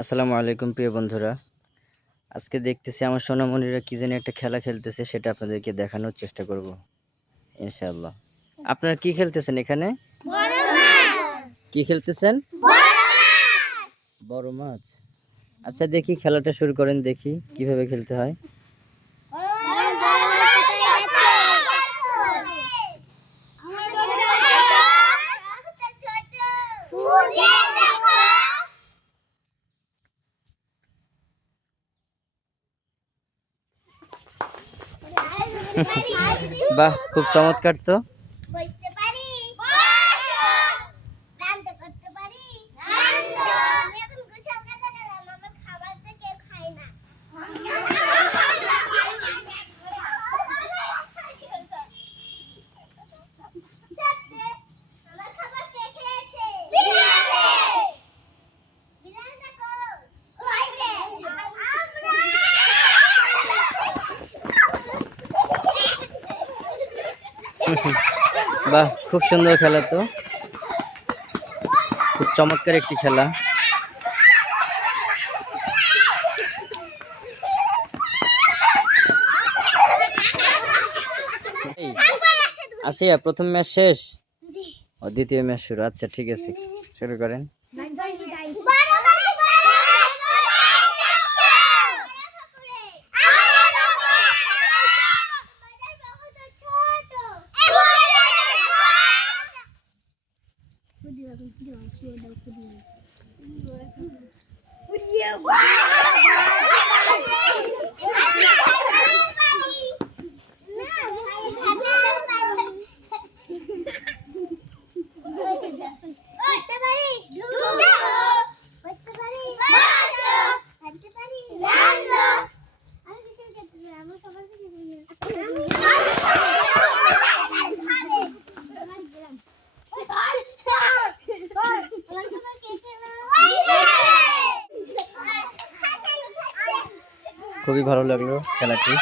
আসসালামু আলাইকুম প্রিয় বন্ধুরা। আজকে দেখতেছি আমার সোনামণিরা কী যেন একটা খেলা খেলতেছে, সেটা আপনাদেরকে দেখানোর চেষ্টা করব, ইনশাআল্লাহ। আপনারা কি খেলতেছেন এখানে? কি খেলতেছেন? বড় মাছ। আচ্ছা দেখি খেলাটা শুরু করেন, দেখি কীভাবে খেলতে হয়। বাহ খুব চমৎকার তো। বাহ খুব সুন্দর খেলা তো। খুব চমৎকার একটি খেলা। আসিয়া প্রথম ম্যাচ শেষ? ও দ্বিতীয় ম্যাচ শুরু। আচ্ছা ঠিক আছে শুরু করেন। What do you want? খুবই ভালো লাগল খেলাটি।